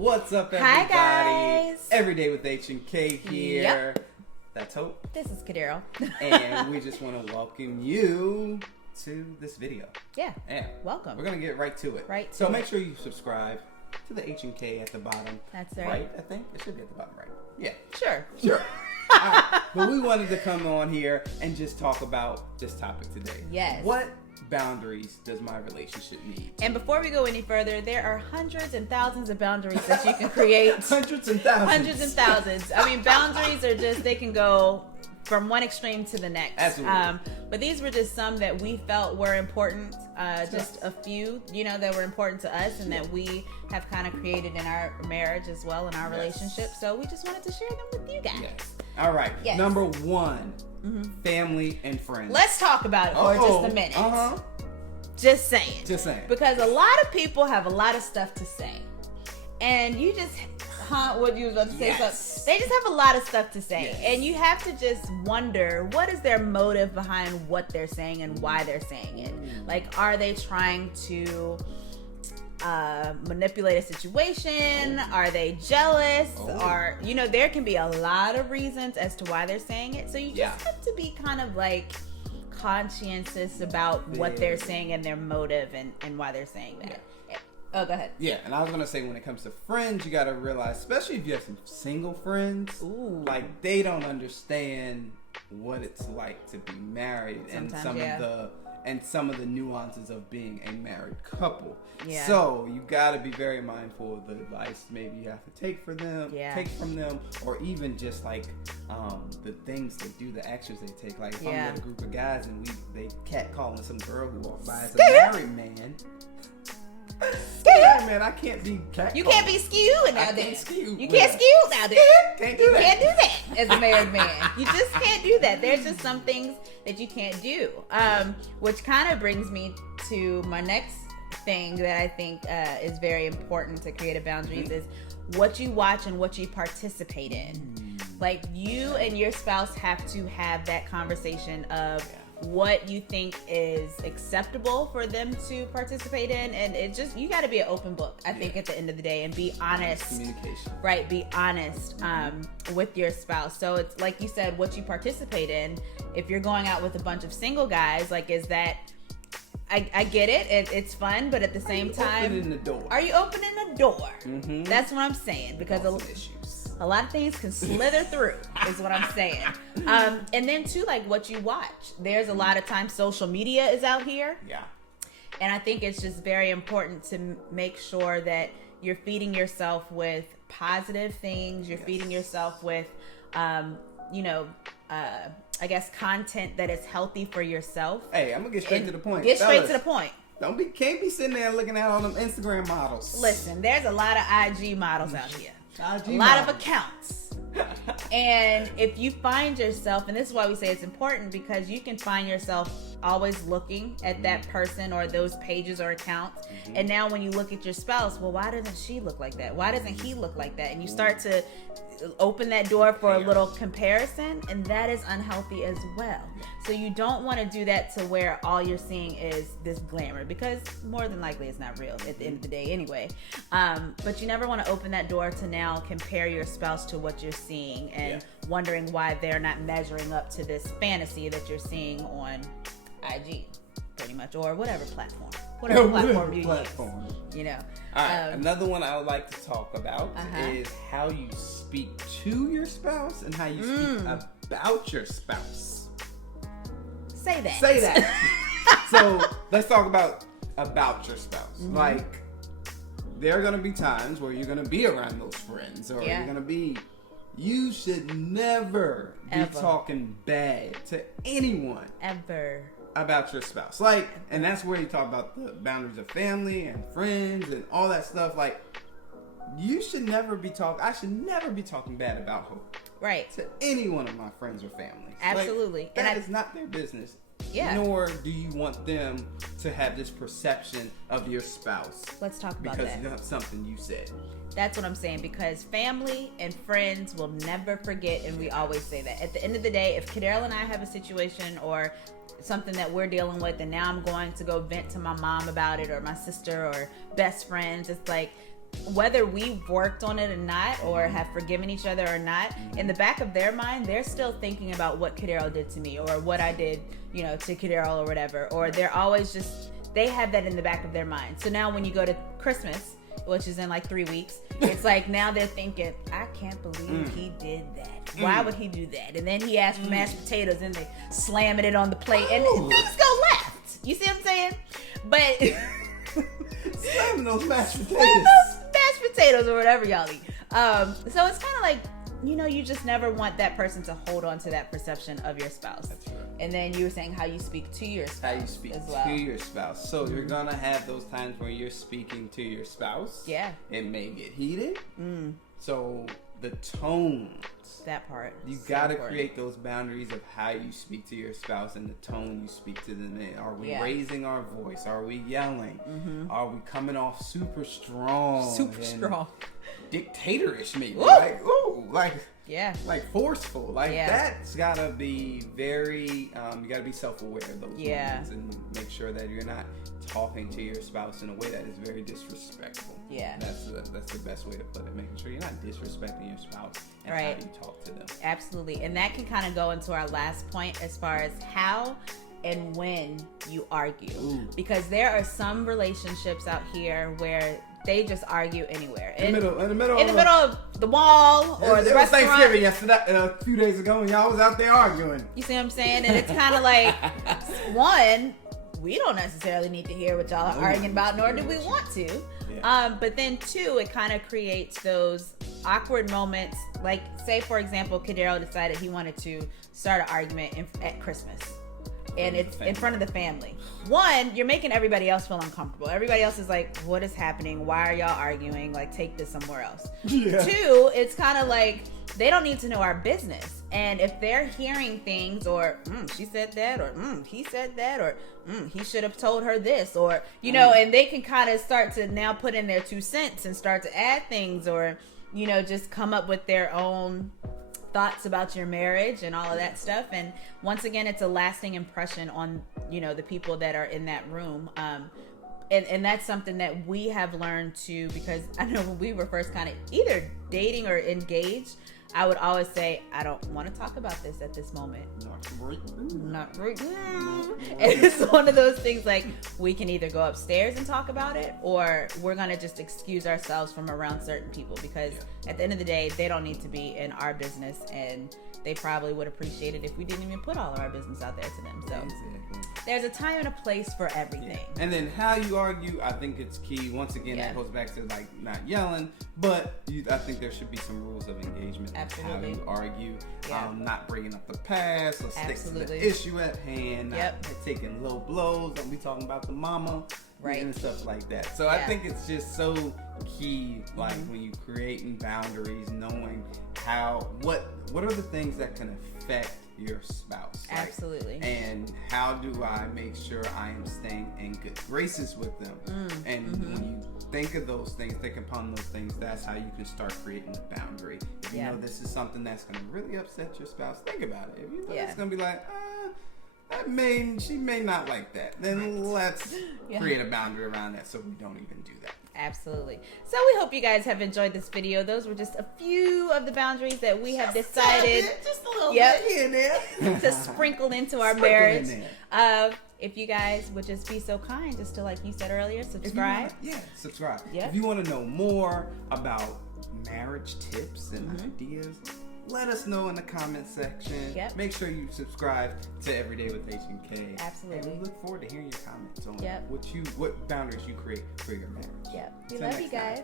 What's up, Hi, everybody? guys. Every Day with H and K here. Yep. That's Hope. This is Kadero. And we just want to welcome you to this video. Yeah. Yeah. Welcome. We're going to get right to it. Right So to make it. sure you subscribe to the H and K at the bottom. That's right. Right, I think. It should be at the bottom right. Yeah. Sure. Sure. Alright, but we wanted to come on here and just talk about this topic today. Yes. What boundaries does my relationship need? And before we go any further, there are hundreds and thousands of boundaries that you can create. Hundreds and thousands. Hundreds and thousands. I mean, boundaries are just, they can go from one extreme to the next. Absolutely. But these were just some that we felt were important. Just a few, that were important to us and that we have kind of created in our marriage as well, in our relationship. So we just wanted to share them with you guys. Yes. All right. Yes. Number one, family and friends. Let's talk about it for just a minute. Just saying. Just saying. Because a lot of people have a lot of stuff to say. And you just, what you was about to say? Yes. Something. They just have a lot of stuff to say. Yes. And you have to just wonder, what is their motive behind what they're saying and why they're saying it? Like, are they trying to manipulate a situation? Are they jealous? Or, there can be a lot of reasons as to why they're saying it. So you just have to be kind of like conscientious about what they're saying and their motive and why they're saying that. Oh, go ahead. Yeah, and I was going to say, when it comes to friends, you got to realize, especially if you have some single friends, like, they don't understand what it's like to be married and some of the nuances of being a married couple. Yeah. So you got to be very mindful of the advice maybe you have to take from them, or even just like the things they do, the actions they take. Like if I'm with a group of guys and they catcalling some girl who walked by as a married man. Yeah, man, I can't be catcalling. You can't be skewed out there. You can't skew out there. Can't do You that. can't do that as a married man. You just can't do that. There's just some things that you can't do. Which kind of brings me to my next thing that I think is very important to create a boundaries is what you watch and what you participate in. Like, you and your spouse have to have that conversation of what you think is acceptable for them to participate in, and it just, you got to be an open book, I think, at the end of the day, and be honest. Communication. Right, be honest with your spouse. So it's like you said, what you participate in. If you're going out with a bunch of single guys, like, is that, I get it, it's fun, but at the same time, opening the door. are you opening the door? That's what I'm saying, because a lot of things can slither through, is what I'm saying. And then too, like what you watch. There's a lot of times social media is out here. Yeah. And I think it's just very important to make sure that you're feeding yourself with positive things. You're feeding yourself with, I guess content that is healthy for yourself. Hey, I'm gonna get straight to the point. Get straight to the point. Can't be sitting there looking at all them Instagram models. Listen, there's a lot of IG models out here. IG a lot models. of accounts. And if you find yourself, and this is why we say it's important, because you can find yourself always looking at that person or those pages or accounts. And now when you look at your spouse, well, why doesn't she look like that? Why doesn't he look like that? And you start to open that door for a little comparison, and that is unhealthy as well. So you don't want to do that to where all you're seeing is this glamour, because more than likely it's not real at the end of the day anyway. But you never want to open that door to now compare your spouse to what you're seeing and wondering why they're not measuring up to this fantasy that you're seeing on IG, pretty much, or whatever platform you use. All right, another one I would like to talk about is how you speak to your spouse and how you speak about your spouse. Say that. Say that. So let's talk about your spouse. Like, there are gonna be times where you're gonna be around those friends, or you're gonna be. You should never be talking bad to anyone ever about your spouse. Like, and that's where you talk about the boundaries of family and friends and all that stuff. Like, you should never be I should never be talking bad about Hope. Right. To any one of my friends or family. Absolutely. Like, that is not their business. Yeah. Nor do you want them to have this perception of your spouse. Let's talk about because that. of something you said. That's what I'm saying, because family and friends will never forget, and we always say that. At the end of the day, if Kadero and I have a situation or something that we're dealing with, and now I'm going to go vent to my mom about it, or my sister, or best friends, it's like, whether we've worked on it or not, or have forgiven each other or not, in the back of their mind, they're still thinking about what Kadero did to me, or what I did, you know, to Kadero or whatever. Or they're always just, they have that in the back of their mind. So now when you go to Christmas, which is in like 3 weeks, it's like now they're thinking, I can't believe he did that. Why would he do that? And then he asked for mashed potatoes and they slamming it on the plate and things go left. You see what I'm saying? But slamming those mashed potatoes. Slamming those mashed potatoes or whatever y'all eat. So it's kind of like, you know, you just never want that person to hold on to that perception of your spouse. That's right. And then you were saying how you speak to your spouse. How you speak as well. to your spouse. So you're gonna have those times where you're speaking to your spouse. Yeah. It may get heated. So the tones. That part. You gotta create those boundaries of how you speak to your spouse and the tone you speak to them in. Are we raising our voice? Are we yelling? Are we coming off super strong? Super strong. Dictatorish maybe. Woo! Like forceful. Like that's gotta be very you gotta be self-aware of those moments and make sure that you're not talking to your spouse in a way that is very disrespectful. Yeah. That's the best way to put it. Making sure you're not disrespecting your spouse and how you talk to them. Absolutely. And that can kind of go into our last point as far as how and when you argue. Because there are some relationships out here where they just argue anywhere. In the middle of the mall or the restaurant. It was Thanksgiving yesterday, a few days ago, and y'all was out there arguing. You see what I'm saying? And it's kind of like, one, we don't necessarily need to hear what y'all are arguing about, nor do we want to. Yeah. But then two, it kind of creates those awkward moments. Like, say, for example, Kadero decided he wanted to start an argument at Christmas. And it's in front of the family. One, you're making everybody else feel uncomfortable. Everybody else is like, what is happening? Why are y'all arguing? Like, take this somewhere else. Yeah. Two, it's kind of like, they don't need to know our business. And if they're hearing things, or she said that, or he said that, or he should have told her this, or, you know, and they can kind of start to now put in their 2 cents and start to add things, or, you know, just come up with their own thoughts about your marriage and all of that stuff. And once again, it's a lasting impression on, you know, the people that are in that room. And that's something that we have learned to, because I know when we were first kind of either dating or engaged, I would always say, I don't want to talk about this at this moment. Not right now. And it's one of those things, like, we can either go upstairs and talk about it, or we're going to just excuse ourselves from around certain people, because at the end of the day, they don't need to be in our business, and they probably would appreciate it if we didn't even put all of our business out there to them. So there's a time and a place for everything. Yeah. And then how you argue, I think it's key. Once again, that goes back to, like, not yelling, but I think there should be some rules of engagement. Absolutely. How you argue, not bringing up the past, or stick to the issue at hand, not taking low blows, don't be talking about the mama, and stuff like that. So I think it's just so key, like, when you creating boundaries, knowing what are the things that can affect your spouse. Absolutely. Like, and how do I make sure I am staying in good graces with them? And when you think of those things, think upon those things, that's how you can start creating a boundary. If you know this is something that's going to really upset your spouse, think about it. If you know it's going to be like, she may not like that, then let's create a boundary around that so we don't even do that. Absolutely. So we hope you guys have enjoyed this video. Those were just a few of the boundaries that we have decided just a little bit here and there to sprinkle into our marriage. If you guys would just be so kind, just to, like you said earlier, subscribe. Subscribe. If you want to know more about marriage tips and ideas, let us know in the comment section. Make sure you subscribe to Everyday with H&K. Absolutely. And we look forward to hearing your comments on what boundaries you create for your marriage. We love you guys.